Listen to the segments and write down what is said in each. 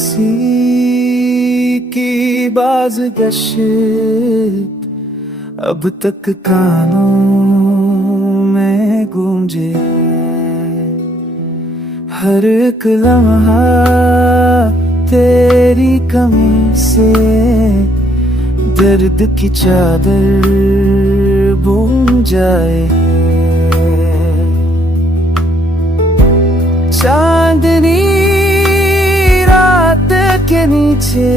हंसी की बाज़गश अब तक कानों में गूंजे। हर एक लम्हा तेरी कमी से दर्द की चादर बूंद जाए। चांदनी रात के नीचे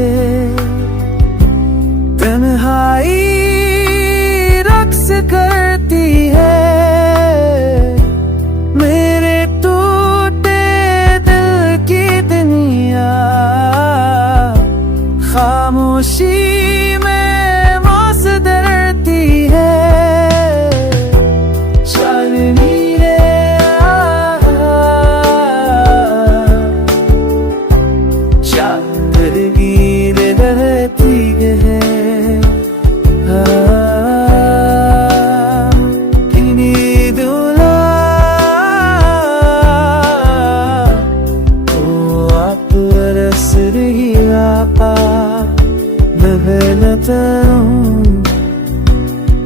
तन्हाई रक्स करती है। मेरे टूटे दिल की दुनिया खामोशी में मौस डरती है। चांदनी रे चांदनी रे रहती है।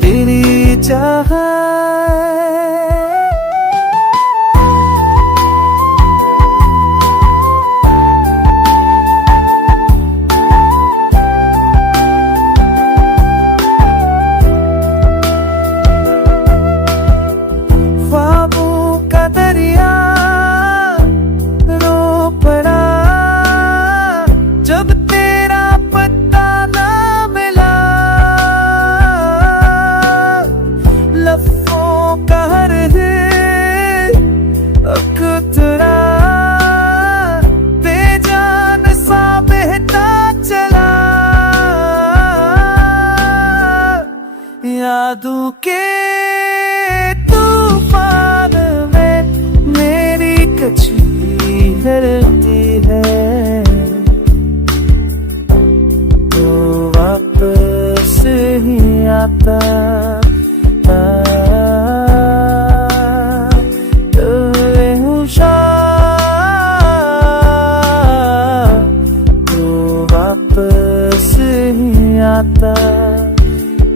तेरी चाह ख्वाबों का दरिया रो पड़ा जब तेरा पत्ता ना मिला। लफ्ज़ों का हर दिल अकुतरा बेजान सा बहता चला। यादों के तूफान में मेरी कचली धरती है। तो वापस ही आता वापस ही आता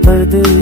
पर दिल